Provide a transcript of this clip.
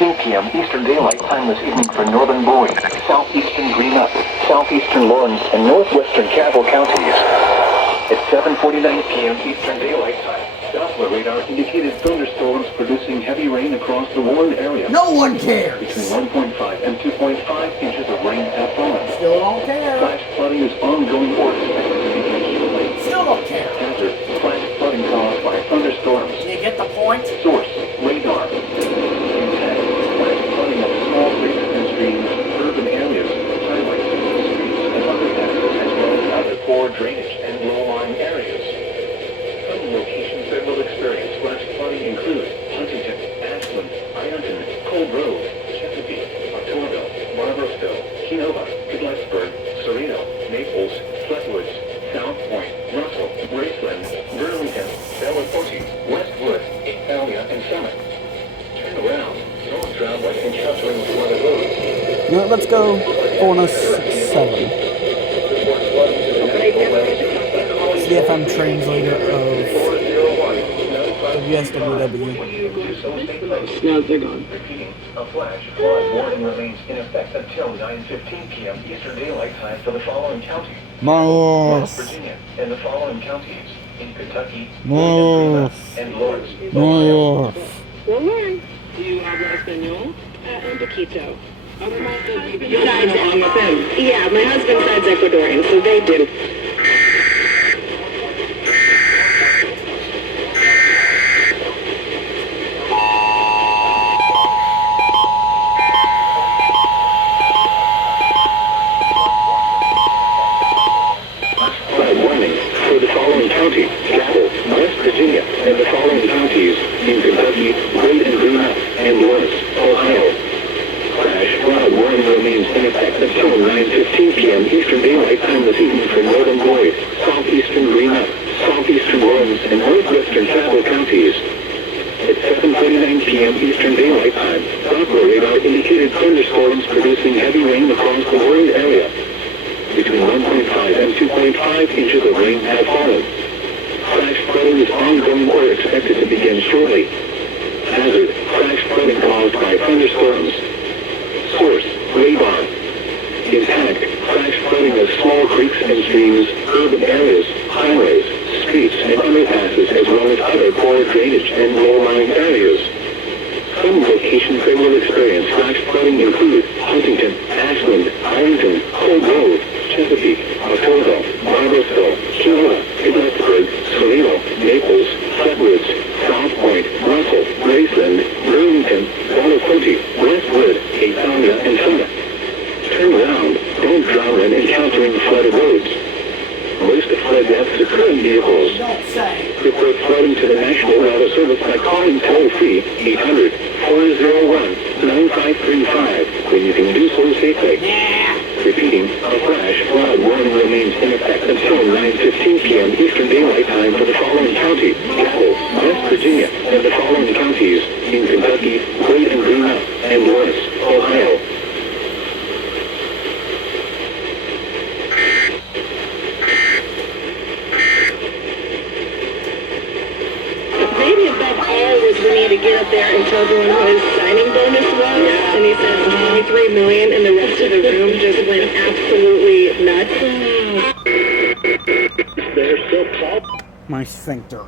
9:15 p.m. Eastern Daylight Time this evening for northern Boyd, southeastern Greenup, southeastern Lawrence, and northwestern Cabell counties. At 7:49 p.m. Eastern Daylight Time, Doppler radar indicated thunderstorms producing heavy rain across the Warren area. No one cares! Between 1.5 and 2.5 inches of rain have fallen. Still don't care. Flash flooding is ongoing or expected to begin shortly. Still don't care. Hazard, flash flooding caused by thunderstorms. Do you get the point? Source, radar. Intent, flash flooding of small creeks and streams, urban areas, highways, streets, and other areas, as well as other poor drainage and low-lying areas. Some locations that will experience flash flooding include Huntington, Ashland, Ironton, Cold Grove, Chesapeake, Otorville, Barbersville, Kenova, Gillespie, Sereno, Naples, Flatwoods, South Point, Russell, Graceland, Burlington, Bellefonte, Westwood, Thalia, and Summit. Turn around. Don't drown when encountering flooded roads. No, let's go 407. CFM translator of WSWW. No, they're gone. Repeating, a flash flood warning remains in effect until 9:15 p.m. Eastern Daylight Time for the following counties: West Virginia and the following counties in Kentucky, and Lawrence, Ohio. Well, do you habla español? Un poquito. Besides yeah, my husband's side's Ecuadorian, so they do. West Virginia, and the following counties in Kentucky, Great and Greenup, and Lawrence, Ohio. Flash flood warning remains in effect until 9:15 p.m. Eastern Daylight Time this evening for northern Boyd, southeastern Greenup, southeastern Lawrence, and northwestern Cabell counties. At 7:49 p.m. Eastern Daylight Time, Doppler radar indicated thunderstorms producing heavy rain across the Warren area. Between 1.5 and 2.5 inches of rain have fallen. Flash flooding is ongoing or expected to begin shortly. Hazard, flash flooding caused by thunderstorms. Source, radar. Impact, flash flooding of small creeks and streams, urban areas, highways, streets, and underpasses, as well as other poor drainage and low-lying areas. Some locations that will experience flash flooding include Huntington, Ashland, Ironton, Cold Grove, Chesapeake, Otorville, Barbersville, Kenova, Gillespie, Sereno, Naples, Flatwoods, South Point, Russell, Graceland, Burlington, Bellefonte, Westwood, Thalia, and Summit. Turn around. Don't drown when encountering flooded roads. Most flood deaths occur in vehicles. Don't say. Report flooding to the National Weather Service by calling toll-free 800-401-9535 when you can do so safely. Yeah. Repeating, a flash flood warning remains in effect until 9:15 p.m. Eastern Daylight Time for the following county: Cabell, West Virginia, and the following counties in Kentucky, Great and Greenup, and Lawrence, Ohio. Maybe a best R was when he had to get up there and tell everyone what his signing bonus was. Yeah. And he said 23 million, and the rest of the room just went absolutely nuts. They're still My sphincter.